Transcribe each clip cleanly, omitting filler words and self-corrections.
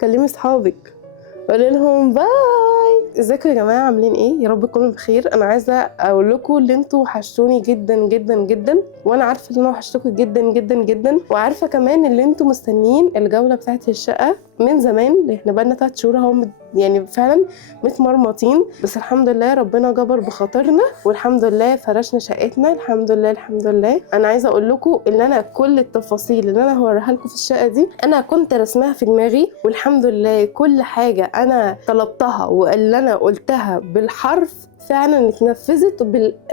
كلمي صحابك، قولي لهم باي. ازيكم يا جماعه، عاملين ايه؟ يا رب تكونوا بخير. انا عايزه اقول لكم ان انتوا وحشتوني جدا جدا جدا، وانا عارفه ان انا وحشتكم جدا جدا جدا، وعارفه كمان ان انتوا مستنيين الجوله بتاعت الشقه من زمان. احنا بقالنا 3 شهور اهو، يعني فعلا متمرمطين، بس الحمد لله ربنا جبر بخاطرنا، والحمد لله فرشنا شقتنا. الحمد لله الحمد لله. انا عايزه اقول لكم ان انا كل التفاصيل اللي انا هوريها لكم في الشقه دي انا كنت رسمها في دماغي، والحمد لله كل حاجه انا طلبتها واللي انا قلتها بالحرف فعلا اتنفذت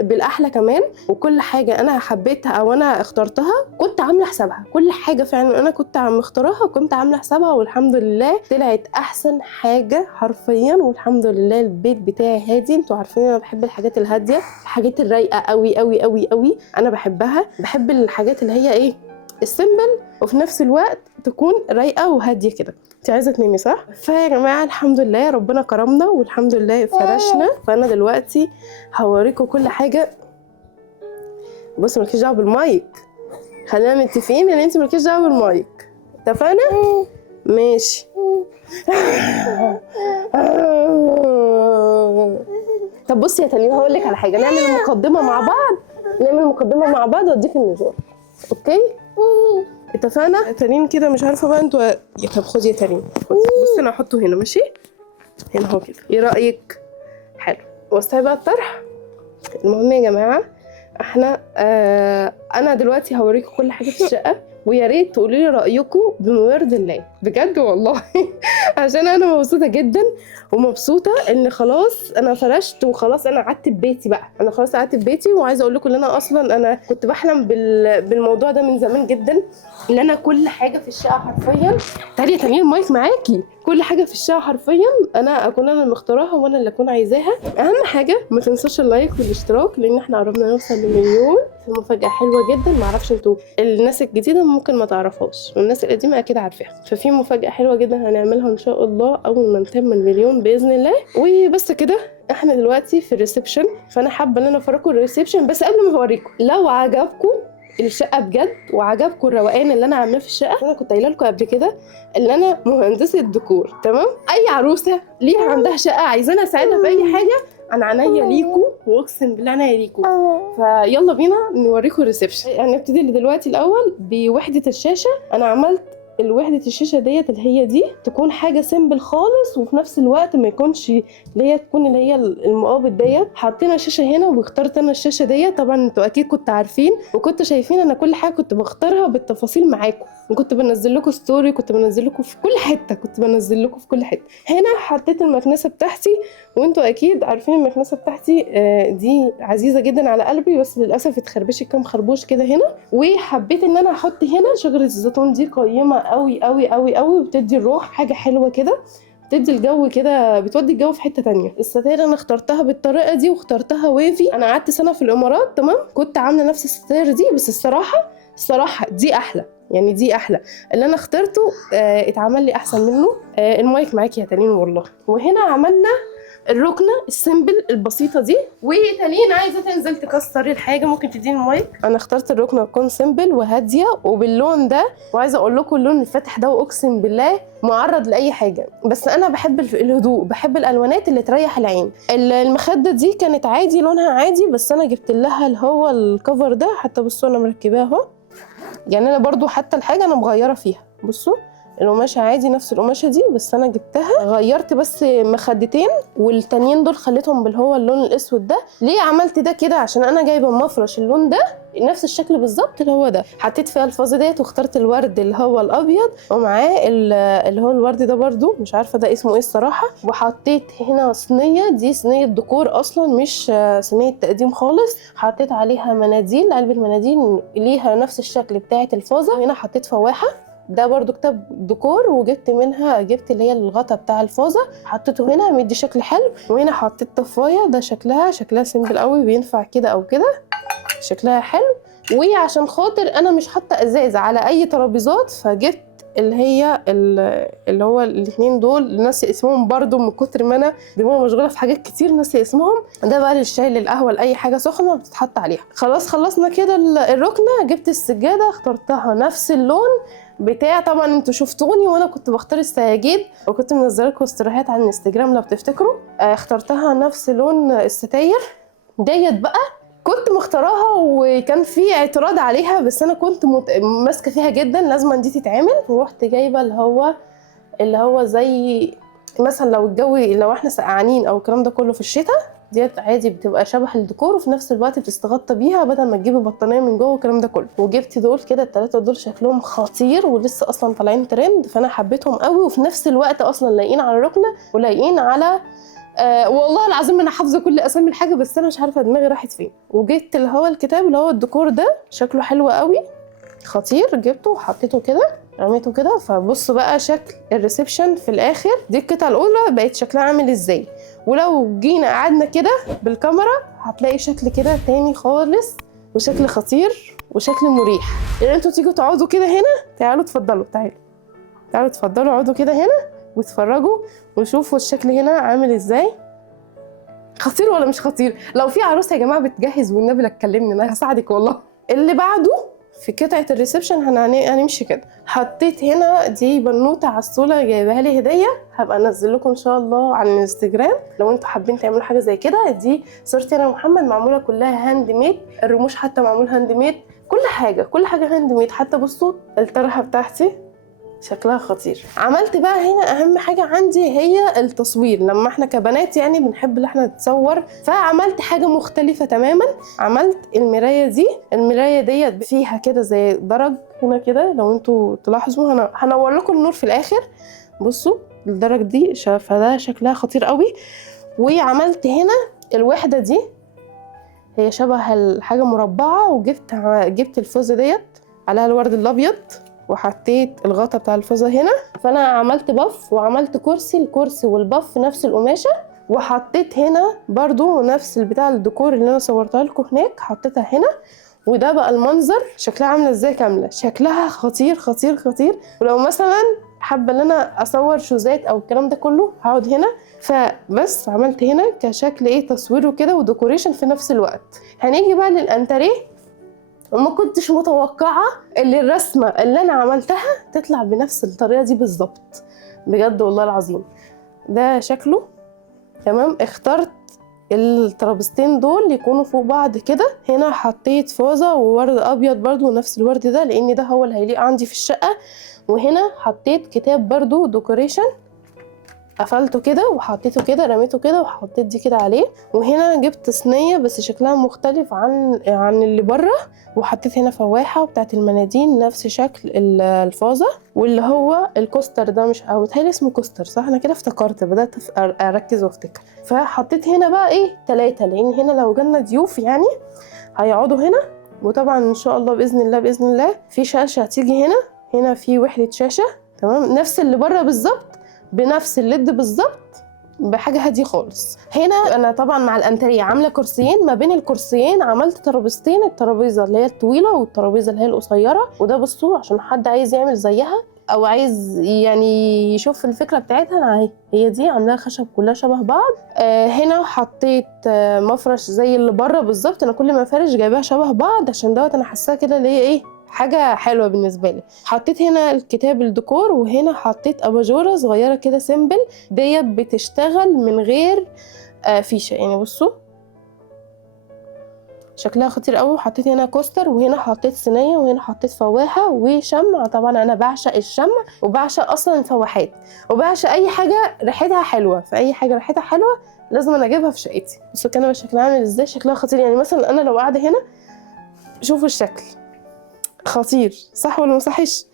بالاحلى كمان. وكل حاجه انا حبيتها او انا اخترتها كنت عامله حسابها، كل حاجه فعلا انا كنت مختارها كنت عامله حسابها، والحمد لله طلعت احسن حاجه حرفيا. والحمد لله البيت بتاعي هادي، انتوا عارفين انا بحب الحاجات الهاديه، الحاجات الرايقه قوي قوي قوي قوي انا بحبها. بحب الحاجات اللي هي ايه، السيمبل وفي نفس الوقت تكون رايقه وهاديه كده. انت عايزه تنامي صح؟ فيا جماعه الحمد لله ربنا كرمنا والحمد لله فرشنا. فانا دلوقتي هوريكم كل حاجه. بصوا مالكيش دعوه بالمايك، خلينا متفقين ان انت مالكيش دعوه بالمايك، اتفقنا؟ ماشي. طب بصي يا تنين، هقول لك على حاجه، نعمل مقدمه مع بعض، نعمل مقدمه مع بعض واديك النظام، اوكي؟ اتفقنا؟ تنين كده مش عارفه بقى انتوا طب خدي يا تنين، خدي. بصي انا هحطه هنا، ماشي؟ هنا اهو كده، ايه رايك؟ حلو. وسعي بقى الطرح. المهم يا جماعه احنا انا دلوقتي هوريكم كل حاجه في الشقه، ويا ريت تقولوا لي رايكم بمرض الله بجد والله. عشان انا مبسوطه جدا ومبسوطه ان خلاص انا فرشت وخلاص انا قعدت في بيتي بقى، انا خلاص قعدت في بيتي. وعايزه اقول لكم ان انا اصلا انا كنت بحلم بالموضوع ده من زمان جدا، ان انا كل حاجه في الشقه حرفيا. تعالي يا تنين المايك معاكي. كل حاجه في الشقه حرفيا انا اكون انا اللي مختارها وانا اللي اكون عايزاها. اهم حاجه ما تنسوش اللايك والاشتراك، لان احنا قربنا نوصل لمليون. في مفاجاه حلوه جدا، معرفش انتوا الناس الجديده ممكن ما تعرفهاش والناس القديمه اكيد عارفاها، ففي مفاجاه حلوه جدا هنعملها ان شاء الله اول ما نتم المليون باذن الله. وبس كده، احنا دلوقتي في الريسبشن، فانا حابه ان انا افرجكم الريسبشن. بس قبل ما اوريكم، لو عجبكم الشقه بجد وعجبكم الروقان اللي انا عاملاه في الشقه، انا كنت قايله لكم قبل كده ان انا مهندسه ديكور، تمام؟ اي عروسه ليها عندها شقه عايزانا اساعدها في اي حاجه، انا عينيا ليكوا، واقسم بالله عينيا ليكوا. فيلا بينا نوريكم الريسبشن. هنبتدي دلوقتي الاول بوحده الشاشه. انا عملت الوحدة الشاشة ديت اللي هي دي تكون حاجة سيمبل خالص، وفي نفس الوقت ما يكونش اللي هي تكون اللي هي المقابض ديت. حطينا شاشة هنا واخترت انا الشاشة ديت، طبعا انتوا اكيد كنتوا عارفين وكنتوا شايفين انا كل حاجة كنت بختارها بالتفاصيل معاكم، وكنت بنزل لكم ستوري، كنت بنزل لكم في كل حتة، كنت بنزل لكم في كل حتة. هنا حطيت المكنسة بتاعتي، وانتوا اكيد عارفين المكنسة بتاعتي دي عزيزة جدا على قلبي، بس للاسف اتخربشت كام خربوش كده هنا. وحبيت ان انا احط هنا شجرة الزيتون، دي قيمة قوي قوي قوي قوي، وبتدي الروح حاجه حلوه كده، بتدي الجو كده، بتودي الجو في حته تانية. الستاير انا اخترتها بالطريقه دي واخترتها ويفي. انا قعدت سنه في الامارات، تمام؟ كنت عامله نفس الستاير دي، بس الصراحه دي احلى، يعني دي احلى. اللي انا اخترته اتعمل لي احسن منه. المايك معاكي يا تنين والله. وهنا عملنا الركنه السيمبل البسيطه دي. وتنين عايزه تنزل تكسري الحاجه، ممكن تديني المايك. انا اخترت الركنه تكون سيمبل وهاديه وباللون ده، وعايزه اقول لكم اللون الفاتح ده واقسم بالله معرض لاي حاجه، بس انا بحب الهدوء، بحب الالوانات اللي تريح العين. المخده دي كانت عادي لونها عادي، بس انا جبت لها اللي هو الكفر ده، حتى بصوا انا مركباه اهو. يعني انا برضو حتى الحاجه انا مغيره فيها، بصوا القماشه عادي نفس القماشه دي، بس انا جبتها غيرت بس مخدتين، والتانيين دول خليتهم باللي هو اللون الاسود ده. ليه عملت ده كده؟ عشان انا جايبه مفرش اللون ده نفس الشكل بالظبط اللي هو ده، حطيت فيها الفازه ديت واخترت الورد اللي هو الابيض، ومعاه اللي هو الورد ده برضو مش عارفه ده اسمه ايه الصراحه. وحطيت هنا صينيه، دي صينيه ديكور اصلا مش صينيه تقديم خالص، حطيت عليها مناديل، علبه المناديل ليها نفس الشكل بتاعه الفازه. هنا حطيت فواحه، ده برضو كتاب ديكور، وجبت منها جبت اللي هي الغطا بتاع الفازه حطيته هنا مدي شكل حلو. وهنا حطيت طفايه، ده شكلها سيمبل قوي، بينفع كده او كده، شكلها حلو. وعشان خاطر انا مش حاطه ازاز على اي ترابيزات، فجبت اللي هي اللي هو الاثنين دول ناسي اسمهم برضو من كتر ما انا دماغي مشغوله في حاجات كتير ناسي اسمهم. ده بقى للشاي للقهوه لاي حاجه سخنه بتتحط عليها. خلاص خلصنا كده الركنه. جبت السجاده اخترتها نفس اللون بتاع. طبعا انتوا شفتوني وانا كنت بختار السجاجيد، وكنت منزله لكم استراحات على الانستجرام لو بتفتكروا. اخترتها نفس لون الستاير ديت بقى. كنت مختاراها وكان في اعتراض عليها، بس انا كنت ماسكه فيها جدا، لازم دي تتعمل. ورحت جايبه اللي هو زي مثلا لو احنا سقعانين او الكلام ده كله في الشتاء، ديت عادي بتبقى شبه الديكور، وفي نفس الوقت بتستغطى بيها بدل ما تجيبي بطانيه من جوه والكلام ده كله. وجبت دول كده، الثلاثه دول شكلهم خطير ولسه اصلا طالعين ترند، فانا حبيتهم قوي. وفي نفس الوقت اصلا لايقين على الركنه ولايقين على والله العظيم انا حافظه كل اسامي الحاجه، بس انا مش عارفه دماغي راحت فين. وجبت اللي هو الكتاب اللي هو الديكور ده، شكله حلو قوي خطير، جبته وحطيته كده رميته كده. فبصوا بقى شكل الريسبشن في الاخر، دي القطعه الاولى بقت شكلها عامل ازاي. ولو جينا قعدنا كده بالكاميرا هتلاقي شكل كده تاني خالص، وشكل خطير وشكل مريح. يعني انتوا تيجوا تقعدوا كده هنا، تعالوا اتفضلوا، تعالوا اتفضلوا اقعدوا كده هنا واتفرجوا وشوفوا الشكل هنا عامل ازاي. خطير ولا مش خطير؟ لو في عروسه يا جماعه بتجهز والنبي لا تكلمني، انا هساعدك والله. اللي بعده في قطعه الريسبشن هنمشي كده. حطيت هنا دي بنوته عسوله جايباها لي هديه، هبقى انزل لكم ان شاء الله على الانستجرام لو انتوا حابين تعملوا حاجه زي كده. دي صورتي انا ومحمد معموله كلها هاند ميد، الرموش حتى معمول هاند ميد، كل حاجه هاند ميد. حتى بصوا الطرحه بتاعتي شكلها خطير. عملت بقى هنا اهم حاجه عندي هي التصوير، لما احنا كبنات يعني بنحب ان احنا نتصور، فعملت حاجه مختلفه تماما. عملت المرايه دي، المرايه ديت فيها كده زي درج هنا كده، لو انتوا تلاحظوا هنور لكم النور في الاخر. بصوا الدرج دي فده شكلها خطير قوي. وعملت هنا الوحده دي هي شبه الحاجه مربعه، جبت الفوزه ديت عليها الورد الابيض، وحطيت الغطا بتاع الفازة هنا. فانا عملت بف وعملت الكرسي والبف نفس القماشه، وحطيت هنا برضو نفس البتاع الديكور اللي انا صورتها لكم هناك حطيتها هنا. وده بقى المنظر شكلها عامله ازاي كامله، شكلها خطير خطير خطير. ولو مثلا حابه ان انا اصور شوزات او الكلام ده كله هقعد هنا. فبس عملت هنا كشكل تصوير وكده وديكوريشن في نفس الوقت. هنيجي بقى للانتريه، وما كنتش متوقعه اللي الرسمه اللي انا عملتها تطلع بنفس الطريقه دي بالظبط، بجد والله العظيم. ده شكله تمام. اخترت الترابيزتين دول يكونوا فوق بعض كده. هنا حطيت فازه وورد ابيض برضو نفس الورد ده، لان ده هو اللي هيليق عندي في الشقه. وهنا حطيت كتاب برضو ديكوريشن، قفلته كده وحطيته كده، رميته كده وحطيت دي كده عليه. وهنا جبت صينيه بس شكلها مختلف عن اللي بره، وحطيت هنا فواحه بتاعت المناديل نفس شكل الفازه. واللي هو الكوستر ده مش متهيألي اسمه كوستر صح، انا كده افتكرت، بدات اركز وافتكر. فحطيت هنا بقى 3، لان هنا لو جالنا ضيوف يعني هيقعدوا هنا. وطبعا ان شاء الله باذن الله في شاشه هتيجي هنا في وحده شاشه تمام نفس اللي بره بالظبط، بنفس الليد بالظبط، بحاجه هاديه خالص. هنا انا طبعا مع الانتريه عامله كرسيين، ما بين الكرسيين عملت ترابيزتين، الترابيزه اللي هي الطويله والترابيزه اللي هي القصيره. وده بصوا عشان حد عايز يعمل زيها او عايز يعني يشوف الفكره بتاعتها، هي دي عاملاها خشب كلها شبه بعض. هنا حطيت مفرش زي اللي بره بالظبط، انا كل ما فرش جايباها شبه بعض عشان دوت انا حاساها كده اللي هي حاجه حلوه بالنسبه لي. حطيت هنا الكتاب الديكور، وهنا حطيت اباجوره صغيره كده سيمبل، ديت بتشتغل من غير فيشه يعني. بصوا شكلها خطير قوي. وحطيت هنا كوستر، وهنا حطيت صينيه، وهنا حطيت فواحه وشمع. طبعا انا بعشق الشمع وبعشق اصلا الفواحات وبعشق اي حاجه ريحتها حلوه، فاي حاجه ريحتها حلوه لازم انا اجيبها في شقتي. بصوا كده شكلها عامل ازاي، شكلها خطير. يعني مثلا انا لو قاعده هنا شوفوا الشكل خطير صح ولا مصحش؟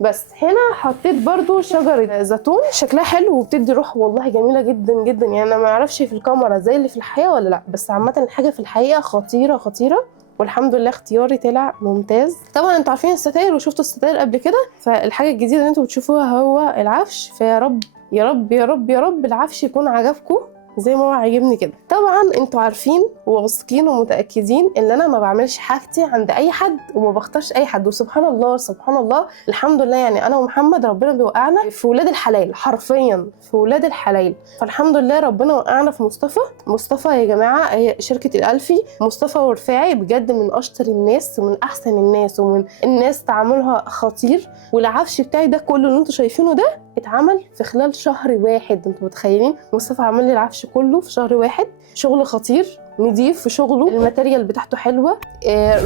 بس هنا حطيت برضو شجرة زيتون شكلها حلو وبتدي روح والله جميلة جدا جدا. يعني انا ما اعرفش في الكاميرا زي اللي في الحقيقة ولا لا، بس عامة الحاجة في الحقيقة خطيرة خطيرة، والحمد لله اختياري طلع ممتاز. طبعا انتوا عارفين الستاير وشفتوا الستاير قبل كده، فالحاجة الجديدة اللي انتوا بتشوفوها هو العفش. فيا رب يا رب يا رب يا رب العفش يكون عجبكم زي ما هو عاجبني كده. طبعا انتوا عارفين وواثقين ومتاكدين ان انا ما بعملش حاجتي عند اي حد وما بختارش اي حد، وسبحان الله سبحان الله الحمد لله، يعني انا ومحمد ربنا بيوقعنا في ولاد الحلال، حرفيا في ولاد الحلال. فالحمد لله ربنا وقعنا في مصطفى يا جماعه، هي شركه الالفي مصطفى ورفاعي بجد من اشطر الناس ومن احسن الناس ومن الناس تعاملها خطير. والعفش بتاعي ده كله اللي انتوا شايفينه ده اتعمل في خلال شهر واحد. انتوا متخيلين؟ مصطفى عمل لي العفش كله في شهر واحد. شغل خطير، نضيف في شغله، الماتيريال بتاعته حلوه،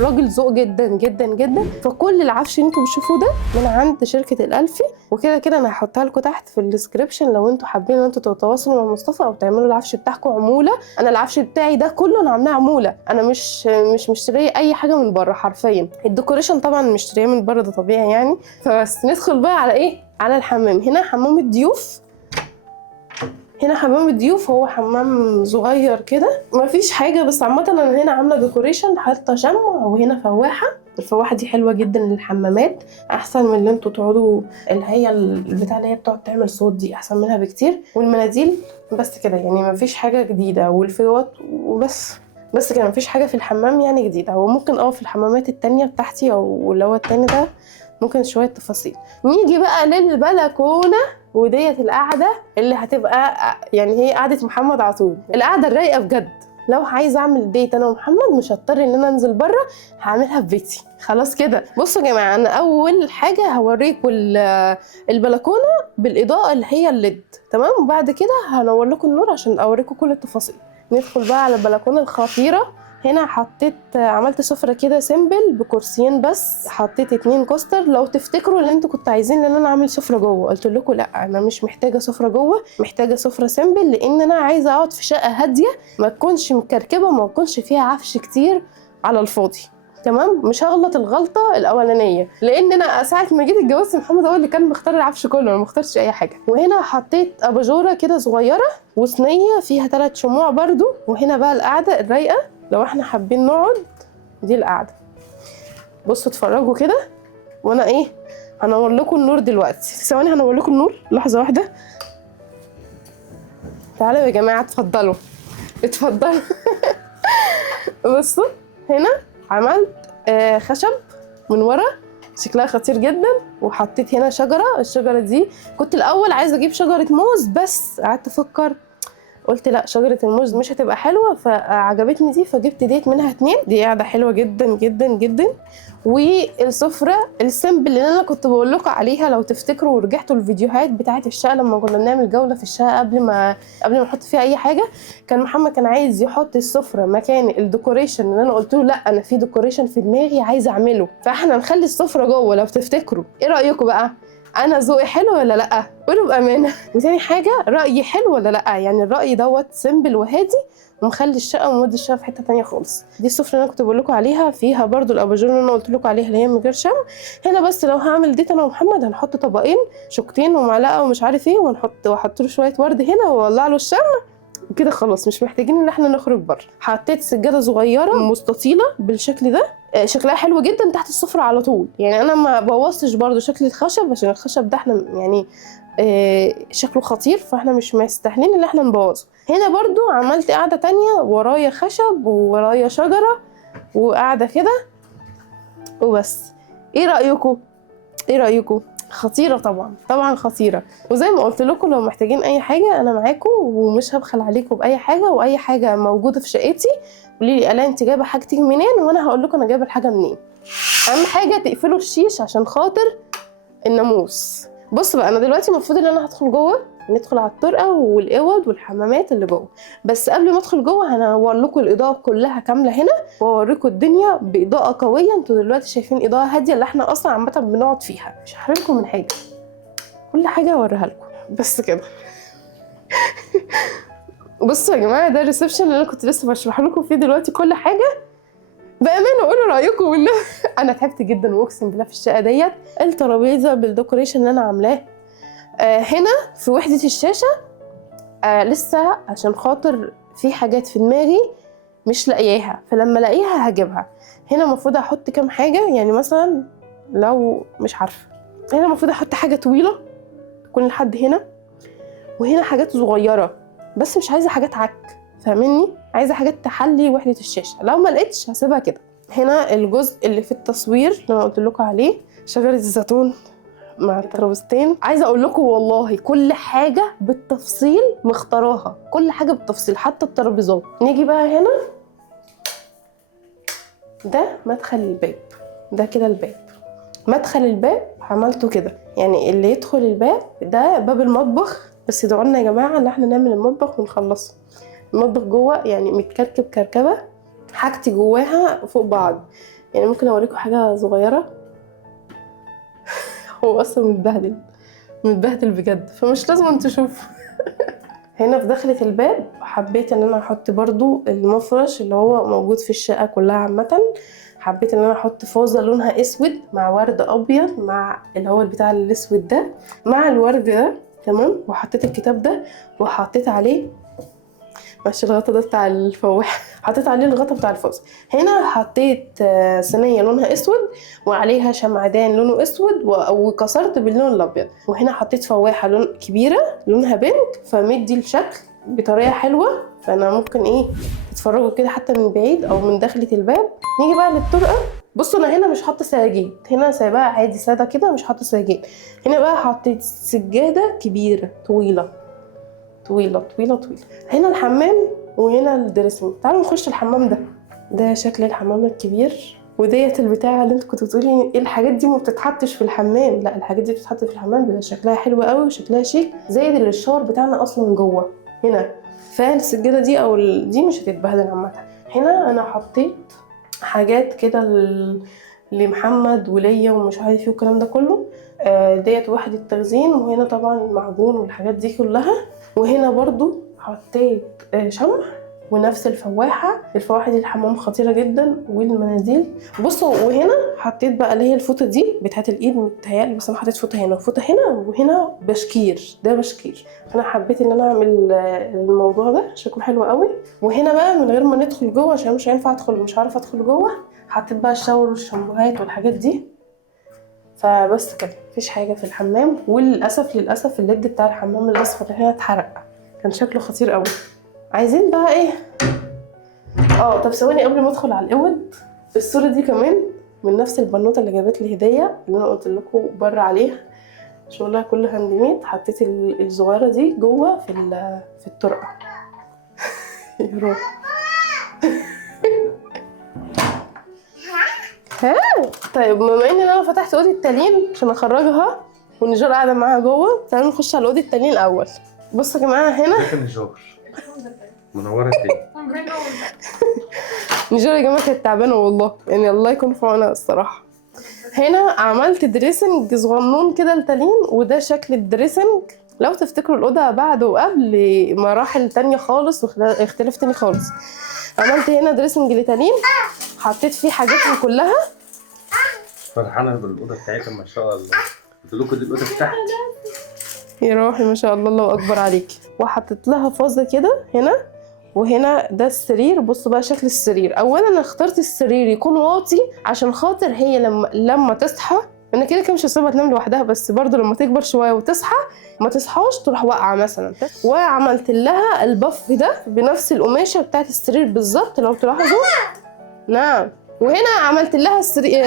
راجل ذوق جدا جدا جدا. فكل العفش اللي انتوا بتشوفوه ده من عند شركه الالفي، وكده كده انا هحطها لكم تحت في الديسكربشن لو انتوا حابين ان انتوا تتواصلوا مع مصطفى او تعملوا العفش بتاعكم عموله. انا العفش بتاعي ده كله انا عاملاه عموله، انا مش مشتريه اي حاجه من بره حرفيا. الديكوريشن طبعا مشتريه من بره، ده طبيعي يعني. فبس ندخل بقى على ايه؟ على الحمام. هنا حمام الضيوف، هنا حمام الضيوف، هو حمام صغير كده مفيش حاجه، بس عامه انا هنا عامله ديكوريشن، حاطه شمع، وهنا فواحه. الفواحه دي حلوه جدا للحمامات، احسن من اللي انتوا تقعدوا اللي هي البتاع اللي هي بتقعد تعمل صوت دي، احسن منها بكتير. والمناديل بس كده، يعني مفيش حاجه جديده، والفيوط وبس. بس كده مفيش حاجه في الحمام يعني جديده. هو ممكن في الحمامات التانية بتاعتي او اللي هو التاني ده ممكن شويه تفاصيل. نيجي بقى للبلكونه، وديت القعده اللي هتبقى يعني هي قعده محمد على طول، القعده الرايقه بجد. لو عايزه اعمل ديت انا ومحمد مش هضطر ان انا انزل بره، هعملها في بيتي خلاص كده. بصوا يا جماعه، انا اول حاجه هوريكم البلكونه بالاضاءه اللي هي الليد، تمام؟ وبعد كده هنور لكم النور عشان اوريكم كل التفاصيل. ندخل بقى على البلكونه الخطيره. هنا عملت سفرة كده سيمبل بكرسيين بس، حطيت 2 كوستر. لو تفتكروا ان انتوا كنتوا عايزين ان انا اعمل سفرة جوه، قلت لكم لا، انا مش محتاجة سفرة جوه، محتاجة سفرة سيمبل، لان انا عايزة اقعد في شقة هادية ما تكونش مكركبة، ما تكونش فيها عفش كتير على الفاضي، تمام؟ مش هغلط الغلطة الاولانية، لان انا ساعة ما جيت اتجوزت محمد هو اللي كان مختار العفش كله، انا ما اخترتش اي حاجة. وهنا حطيت اباجورة كده صغيرة وصينية فيها 3 شموع برضو. وهنا بقى القعدة الرايقة لو احنا حابين نقعد، دي القعده. بصوا اتفرجوا كده، وانا هنور لكم النور دلوقتي. ثواني هنور لكم النور، لحظه واحده. تعالوا يا جماعه، اتفضلوا اتفضلوا. بصوا هنا عملت خشب من ورا، شكلها خطير جدا. وحطيت هنا شجره، الشجره دي كنت الاول عايزه اجيب شجره موز، بس قعدت افكر قلت لا، شجرة الموز مش هتبقى حلوة، فعجبتني دي فجبت ديت منها 2. دي قاعدة حلوة جدا جدا جدا. والسفرة السيمبل اللي انا كنت بقول لكم عليها، لو تفتكروا ورجعتوا الفيديوهات بتاعت الشقة لما كنا بنعمل جولة في الشقة قبل ما نحط فيها اي حاجة، كان محمد كان عايز يحط السفرة مكان الديكوريشن اللي انا قلت له لا، انا في ديكوريشن في دماغي عايزة اعمله، فاحنا نخلي السفرة جوه لو تفتكروا. ايه رأيكم بقى؟ انا ذوقي حلو ولا لا؟ قولوا بامانه. وتاني حاجه، رايي حلو ولا لا؟ يعني الراي دوت سيمبل وهادي ومخلي الشقه ومودي الشقه في حته تانية خالص. دي السفره اللي انا كنت بقول لكم عليها، فيها برضو الاباجور اللي انا قلت لكم عليها اللي هي من غير شمع. هنا بس لو هعمل ديت انا ومحمد هنحط طبقين، شوكتين ومعلقه ومش عارف ايه، واحط له شويه ورد هنا واولع له الشمع كده خلاص، مش محتاجين ان احنا نخرج بره. حطيت سجاده صغيره مستطيله بالشكل ده، شكلها حلو جدا تحت السفره على طول. يعني انا ما بوظتش برضو شكل الخشب، عشان الخشب ده احنا يعني شكله خطير، فاحنا مش مستاهلين ان احنا نبوظه. هنا برضو عملت قاعده تانية، ورايا خشب وورايا شجره وقاعده كده وبس. ايه رايكم؟ خطيره طبعا خطيره. وزي ما قلت لكم لو محتاجين اي حاجه انا معاكم، ومش هبخل عليكم باي حاجه، واي حاجه موجوده في شقتي قولي لي الا انت جايبه حاجتك منين، وانا هقول لكم انا جايبه الحاجه منين. اهم حاجه تقفلوا الشيش عشان خاطر الناموس. بص بقى، انا دلوقتي المفروض ان انا هدخل جوه، ندخل على الطرقه والاوض والحمامات اللي جوه. بس قبل ما ادخل جوه هنور لكم الاضاءه كلها كامله هنا، واوريكم الدنيا باضاءه قويه. انتوا دلوقتي شايفين اضاءه هاديه اللي احنا اصلا عامه بنقعد فيها، مش هحرمكم من حاجه، كل حاجه هوريها لكم بس كده. بصوا يا جماعه، ده الريسبشن اللي انا كنت لسه بشرح لكم فيه دلوقتي كل حاجه. بامانه قولوا رايكم والله. انا تعبت جدا واقسم بالله في الشقه ديت. الترابيزه بالديكوريشن اللي انا عاملاه هنا في وحده الشاشه لسه، عشان خاطر في حاجات في دماغي مش لاقياها، فلما الاقيها هجيبها. هنا المفروض احط كام حاجه، يعني مثلا لو مش عارفه، هنا المفروض احط حاجه طويله تكون لحد هنا، وهنا حاجات صغيره بس مش عايزه حاجات عك، فاهمني؟ عايزه حاجات تحلي وحده الشاشه. لو ما لقيتش هسيبها كده. هنا الجزء اللي في التصوير اللي انا قلت لكم عليه، شجره الزيتون مع الترابيزتين. عايزه اقول لكم والله كل حاجه بالتفصيل مختاراها، كل حاجه بالتفصيل حتى الترابيزات. نيجي بقى هنا، ده مدخل الباب، ده كده الباب. مدخل الباب عملته كده، يعني اللي يدخل الباب ده باب المطبخ. بس ادعوا لنا يا جماعه ان احنا نعمل المطبخ ونخلصه. المطبخ جوه يعني متكركب كركبه، حاجتي جواها فوق بعض. يعني ممكن اوريكم حاجه صغيره. هو اصلا متبهدل بجد، فمش لازم انتوا تشوفوا. هنا في دخلة الباب حبيت ان انا احط برضو المفرش اللي هو موجود في الشقة كلها عامة. حبيت ان انا احط فوزة لونها اسود مع ورد ابيض، مع اللي هو البتاع الاسود ده مع الورد ده، تمام. وحطيت الكتاب ده وحطيت عليه، ماشي الغطا ده بتاع الفواحة، حطيت عليه الغطا بتاع الفوز. هنا حطيت صينية لونها اسود وعليها شمعدان لونه اسود وكسرت باللون الابيض. وهنا حطيت فواحة لون كبيرة لونها بينك، فمدي الشكل بطريقة حلوة. فانا ممكن ايه تتفرجوا كده حتى من بعيد او من داخلة الباب. نيجي بقى للطرقة. بصوا انا هنا مش حاطه سجاجيد، هنا سايباها عادي ساده كده، مش حاطه سجاجيد. هنا بقى حطيت سجاده كبيره طويله. هنا الحمام وهنا الدريسنج. تعالوا نخش الحمام. ده شكل الحمام الكبير، وديت البتاعه اللي انتوا كنتوا بتقولي ايه الحاجات دي ما بتتحطش في الحمام. لا، الحاجات دي بتتحط في الحمام، بيبقى شكلها حلو قوي وشكلها شيك زي اللي الشاور بتاعنا اصلا جوه. هنا فالسجاده دي او دي مش هتتبهدل عامه. هنا انا حطيت حاجات كده لمحمد وليا ومش عارف ايه والكلام ده كله. ديت وحده تخزين، وهنا طبعا المعجون والحاجات دي كلها. وهنا برضو حطيت شمع ونفس الفواحة دي الحمام خطيرة جدا، والمناديل. بصوا وهنا حطيت بقى اللي هي الفوطة دي بتاعت الايد متهيألي، بس انا حطيت فوطة هنا وفوطة هنا، وهنا بشكير، ده بشكير. انا حبيت ان انا اعمل الموضوع ده شكله حلو قوي. وهنا بقى من غير ما ندخل جوه عشان مش هينفع ادخل، مش عارفه ادخل جوه، حطيت بقى الشاور والشامبوهات والحاجات دي. فبس كده مفيش حاجه في الحمام. للاسف الليد بتاع الحمام الاصفر هنا اتحرق، كان شكله خطير قوي. عايزين بقى ايه؟ طب ثواني قبل ما ادخل على الاوض. الصوره دي كمان من نفس البنوته اللي جابت لي هديه، اللي انا قلت لكم بره عليها شغلها كله هاند ميد. حطيت الصغيره دي جوه في الطرقه. يا روح. طيب بما ان انا فتحت اوضه التلين عشان اخرجها والنجار قاعده معاها جوه، تعالوا نخش على اوضه التلين الاول. بصوا يا جماعه هنا النجار منوره الدنيا. نجار يا جماعه كانت تعبانه والله، يعني الله يكون في عونها الصراحه. هنا عملت دريسنج صغنون كده لتلين، وده شكل الدريسنج. لو تفتكروا الاوضه بعد وقبل مراحل تانية خالص واختلاف تاني خالص. عملت هنا دريسنج لتلين، حطيت فيه حاجاتهم كلها. فرحانه بالاوضه بتاعتها ما شاء الله. قلت لكم دي الاوضه بتاعتي. يا روحي ما شاء الله، الله اكبر عليكي. وحطيت لها فازه كده هنا، وهنا ده السرير. بصوا بقى شكل السرير. اولا انا اخترت السرير يكون واطي عشان خاطر هي لما تصحى، انا كده مش هسيبها تنام لوحدها، بس برضو لما تكبر شويه وتصحى ما تصحاش تروح واقعه مثلا. وعملت لها البف ده بنفس القماشه بتاعت السرير بالظبط لو تلاحظوا. نعم. وهنا عملت لها السرير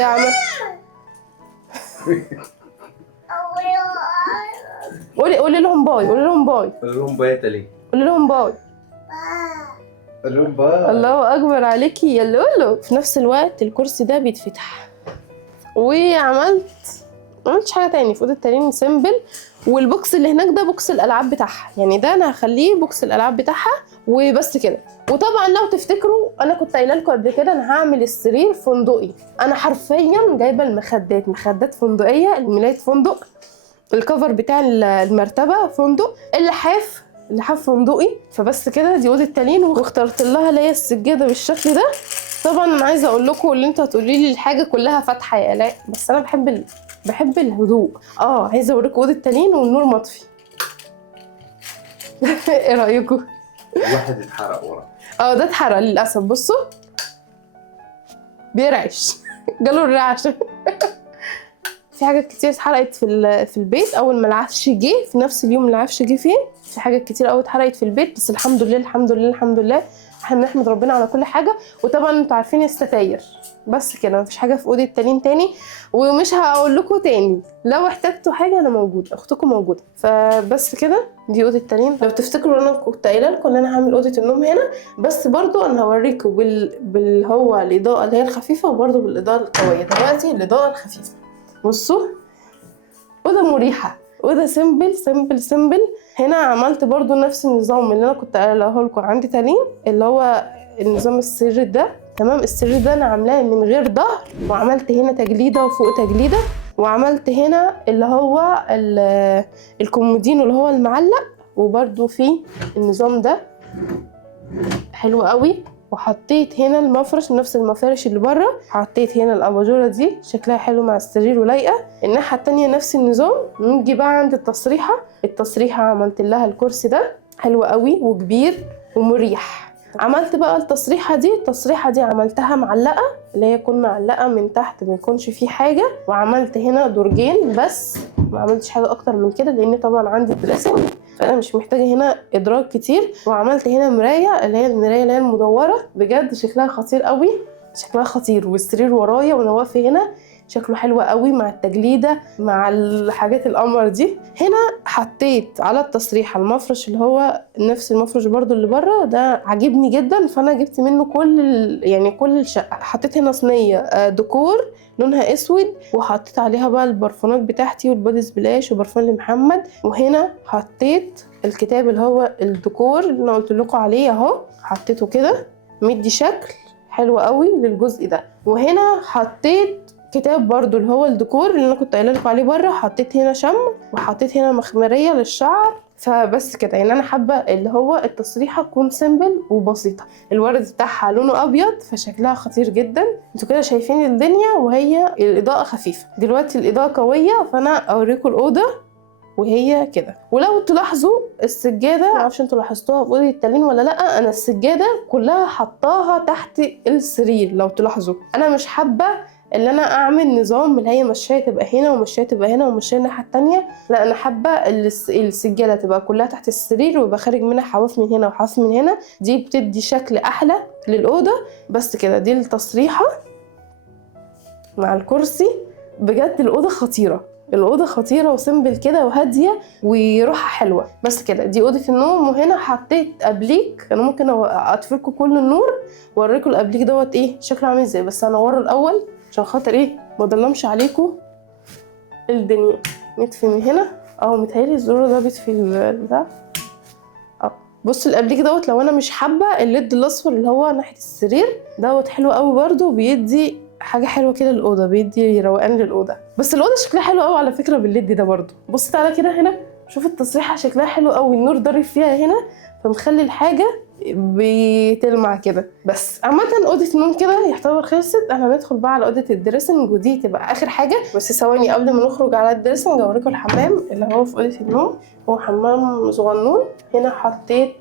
قولي لهم باي. قول لهم باي يا تلين. قولي لهم باي. الله اكبر عليكي يا لولو. في نفس الوقت الكرسي ده بيتفتح. عملتش حاجه تاني في اوضه التلين سيمبل. والبوكس اللي هناك ده بوكس الالعاب بتاعها، يعني ده انا هخليه بوكس الالعاب بتاعها وبس كده. وطبعا لو تفتكروا انا كنت قايله لكم قبل كده انا هعمل السرير فندقي. انا حرفيا جايبه مخدات فندقيه، الملايات فندق، الكفر بتاع المرتبه فندق، اللحاف فندقي. فبس كده دي اوضه التلين. واخترت لها اللي هي السجاده بالشكل ده. طبعا انا عايزه اقول لكم اللي انتوا هتقولي لي الحاجه كلها فاتحه يا الاء، بس انا بحب الهدوء. عايزه اوريكم اوضه التلين والنور مطفي. ايه رايكم؟ واحد اتحرق ورا. ده اتحرق للاسف. بصوا بيرعش. جاله الرعش. في حاجات كتير اتحرقت في البيت اول ما العفش جه، في نفس اليوم اللي العفش جه فيه. في حاجات كتير قوي اتحرقت في البيت، بس الحمد لله الحمد لله الحمد لله احنا بنحمد ربنا على كل حاجه. وطبعا انتوا عارفين الستاير، بس كده مفيش حاجه في اوضه تالين تاني. ومش هقول لكم تاني، لو احتجتوا حاجه انا موجوده، اختكم موجوده. فبس كده دي اوضه تالين. لو تفتكروا انا كنت قايله لكم ان انا هعمل اوضه النوم هنا، بس برضو انا هوريكم هو الاضاءه اللي هي الخفيفه، وبرضو بالاضاءه القويه. دلوقتي الاضاءه الخفيفه، بصوا اوضه مريحه، اوضه سيمبل سيمبل سيمبل. هنا عملت برضو نفس النظام اللي انا كنت قايله لكم عندي تالين، اللي هو النظام السرير ده. تمام، السرير ده انا عاملاه من غير ظهر، وعملت هنا تجليده وفوق تجليده، وعملت هنا اللي هو الكومودينو اللي هو المعلق، وبرضو في النظام ده حلو قوي. وحطيت هنا المفرش نفس المفارش اللي بره، حطيت هنا الاباجوره دي شكلها حلو مع السرير ولايقه. الناحيه التانية نفس النظام. نيجي بقى عند التصريحه عملت لها الكرسي ده حلو قوي وكبير ومريح. عملت بقى التصريحه دي عملتها معلقه، اللي هي تكون معلقه من تحت ما يكونش فيه حاجه. وعملت هنا درجين بس، ما عملتش حاجه اكتر من كده لان طبعا عندي دريسنج فانا مش محتاجه هنا ادراج كتير. وعملت هنا مرايه، اللي هي المرايه اللي هي المدوره، بجد شكلها خطير قوي، شكلها خطير. والسرير ورايا وانا واقفه هنا شكله حلو قوي مع التجليده مع الحاجات القمر دي. هنا حطيت على التصريحه المفرش اللي هو نفس المفرش برضو اللي بره ده، عجبني جدا فانا جبت منه كل الشقه. حطيت هنا صينيه ديكور لونها اسود، وحطيت عليها بقى البرفانات بتاعتي والبودي سبلاش وبرفان لمحمد. وهنا حطيت الكتاب اللي هو الديكور اللي انا قلت لكم عليه اهو، حطيته كده مدي شكل حلو قوي للجزء ده. وهنا حطيت كتاب برضو اللي هو الديكور اللي انا كنت قايله لكم عليه بره، حطيت هنا شمع وحطيت هنا مخمريه للشعر. فبس كده يعني انا حابه اللي هو التصريحه تكون سيمبل وبسيطه. الورد بتاعها لونه ابيض فشكلها خطير جدا. انتوا كده شايفين الدنيا وهي الاضاءه خفيفه. دلوقتي الاضاءه قويه فانا اوريكم الاوضه وهي كده. ولو تلاحظوا السجاده، معرفش انتوا لاحظتوها في اوضه التالين ولا لا، انا السجاده كلها حطاها تحت السرير. لو تلاحظوا انا مش حابه اللي انا اعمل نظام اللي هي مشايه تبقى هنا ومشايه تبقى هنا ومشايه الناحيه التانية. لا، انا حابه السجاده تبقى كلها تحت السرير ويبقى خارج منها حواف من هنا وحواف من هنا. دي بتدي شكل احلى للاوضه. بس كده دي التصريحه مع الكرسي. بجد الاوضه خطيره وسيمبل كده وهاديه وروحها حلوه. بس كده دي اوضه النوم. وهنا حطيت ابليك، انا ممكن اطفي لكم كل النور واوريكم الابليك دوت ايه شكله عامل ازاي، بس هنوره الاول عشان خاطر ايه ما اضلمش عليكم الدنيا. نطفي من هنا متهيألي الزرار ده بيطفي البتاع. بصوا الابليك دوت لو انا مش حابه الليد الاصفر اللي هو ناحيه السرير دوت حلو قوي برده، بيدي حاجه حلوه كده للاوضه، بيدي روقان للاوضه. بس الاوضه شكلها حلو قوي على فكره بالليد ده برده. بص تعالى كده هنا شوف التصريحه شكلها حلو قوي، النور ضارب فيها هنا فمخلي الحاجه بتلمع كده. بس عامه اوضه النوم كده يعتبر خلصت. احنا هندخل بقى على اوضه الدريسنج ودي تبقى اخر حاجه. بس ثواني قبل ما نخرج على الدريسنج اوريكم الحمام اللي هو في اوضه النوم. هو حمام صغنون. هنا حطيت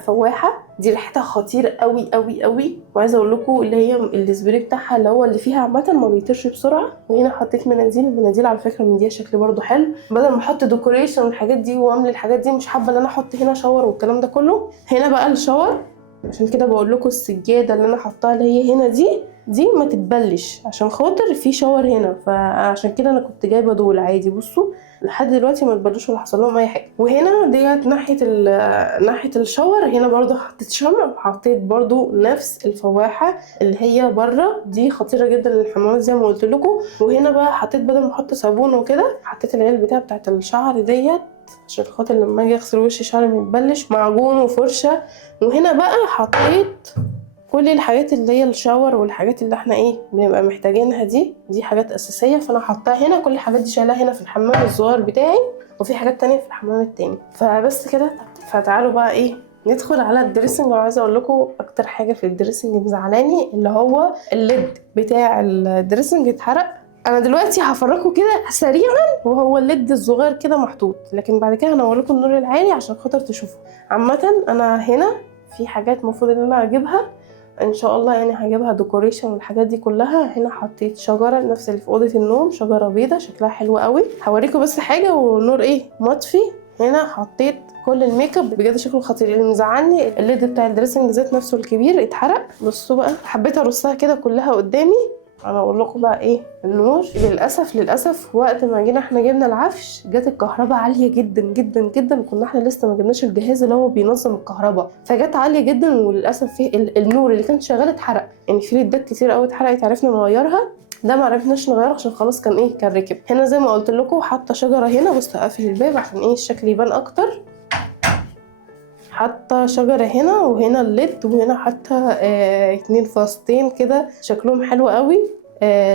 فواحه دي ريحتها خطيره قوي قوي قوي، وعايزه اقول لكم اللي هي السبراي بتاعها اللي هو اللي فيها عامه ما بيطيرش بسرعه. وهنا حطيت المناديل على فكره من دي شكل برده حلو، بدل ما احط ديكوريشن والحاجات دي واعمل الحاجات دي مش حابه ان انا احط هنا شاور والكلام ده كله. هنا بقى الشاور، عشان كده بقول لكم السجاده اللي انا حطاها اللي هي هنا دي ما تتبلش عشان خاطر في شاور هنا، فعشان كده انا كنت جايبه دول عادي. بصوا لحد دلوقتي ما اتبلوش ولا حصل لهم اي حاجه. وهنا ديت ناحيه الشاور. هنا برضو حطيت شمع وحطيت برضو نفس الفواحه اللي هي بره دي خطيره جدا للحمامات زي ما قلت لكم. وهنا بقى حطيت بدل ما احط صابون وكده حطيت العلبه بتاعت الشعر ديت عشان خاطر لما اجي اغسل وشي شعري ما يتبلش، معجون وفرشه. وهنا بقى حطيت كل الحاجات اللي هي الشاور والحاجات اللي احنا بنبقى محتاجينها دي حاجات اساسيه، فانا حطاها هنا. كل الحاجات دي شايلها هنا في الحمام الصغير بتاعي، وفي حاجات تانية في الحمام التاني. فبس كده. فتعالوا بقى ندخل على الدريسنج. وعايزه اقول لكم اكتر حاجه في الدريسنج مزعلاني اللي هو الليد بتاع الدريسنج اتحرق. انا دلوقتي هفرجكم كده سريعا وهو الليد الصغير كده محطوط، لكن بعد كده هنور لكم النور العالي عشان خاطر تشوفوا. عامه انا هنا في حاجات المفروض ان انا اجيبها ان شاء الله يعني هجيبها ديكوريشن والحاجات دي كلها. هنا حطيت شجره نفس اللي في اوضه النوم، شجره بيضه شكلها حلو قوي. هوريكم بس حاجه والنور ايه مطفي. هنا حطيت كل الميك اب، بجد شكله خطير. اللي مزعلني الليد بتاع الدريسنج ذات نفسه الكبير اتحرق. بصوا بقى، حبيت ارصها كده كلها قدامي. انا اقول لكم بقى ايه النور، للاسف وقت ما جينا احنا جبنا العفش جت الكهرباء عاليه جدا جدا جدا. كنا احنا لسه ما جبناش الجهاز اللي هو بينظم الكهرباء، فجت عاليه جدا. وللاسف في النور اللي كان شغال اتحرق، يعني في ليدات كتير قوي اتحرقت. عرفنا نغيرها، ده ما عرفناش نغيره عشان خلاص كان ركب. هنا زي ما قلت لكم حاطه شجره هنا. بص هقفل الباب عشان ايه الشكل يبان اكتر. حاطه شجره هنا وهنا الليد، وهنا حاطه 2 فاستين كده شكلهم حلو قوي.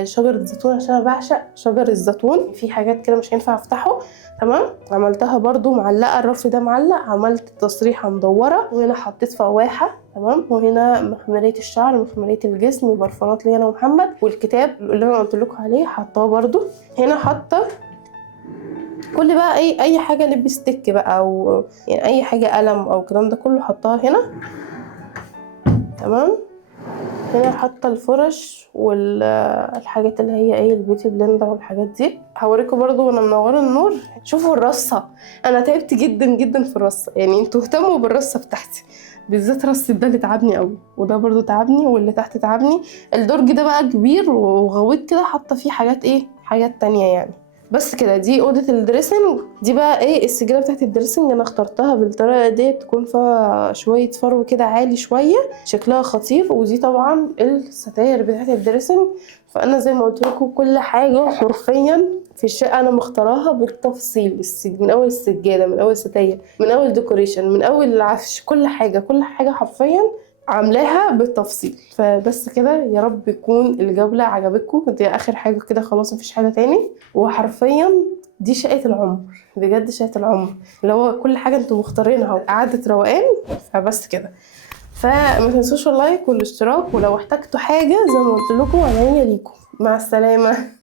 شجر الزيتون عشان انا بعشق شجر الزيتون. في حاجات كده مش هينفع افتحه. تمام، عملتها برضو معلقه، الرف ده معلق. عملت تصريحه مدوره، وهنا حطيت فواحه. تمام، وهنا مخمريه الشعر، مخمريه الجسم، وبرفانات لي انا ومحمد. والكتاب اللي انا قلت لكم عليه حطاه برضو. هنا حاطه كل بقى اي حاجه لبستيك بقى، او يعني اي حاجه قلم او الكلام ده كله حطها هنا. تمام، هنا حاطه الفرش والحاجات اللي هي البيوتي بلندر والحاجات دي. هوريكم برضو وانا منوره النور. شوفوا الرصه، انا تعبت جدا جدا في الرصه. يعني انتوا اهتموا بالرصه بتاعتي بالذات. رص ده اللي تعبني قوي، وده برضو تعبني، واللي تحت تعبني. الدرج ده بقى كبير وغويط كده، حاطه فيه حاجات تانية يعني. بس كده دي اوضه الدريسنج. دي بقى السجاده بتاعت الدريسنج انا اخترتها بالطريقه دي، تكون فيها شويه فرو كده عالي شويه، شكلها خطير. ودي طبعا الستاير بتاعت الدريسنج. فانا زي ما قلت لكم كل حاجه حرفيا في الشقه انا مختارها بالتفصيل. من اول السجاده، من اول الستاير، من اول ديكوريشن، من اول العفش، كل حاجه حرفيا عاملاها بالتفصيل. فبس كده، يا رب يكون الجولة عجبتكم. دي اخر حاجة كده خلاص، مفيش حاجة تاني. وحرفيا دي شقة العمر، بجد شقة العمر، اللي هو كل حاجة انتم مختارينها وقعدة روقان. فبس كده، فما تنسوش اللايك والاشتراك. ولو احتجتوا حاجة زي ما قلت لكم عينيا ليكم. مع السلامة.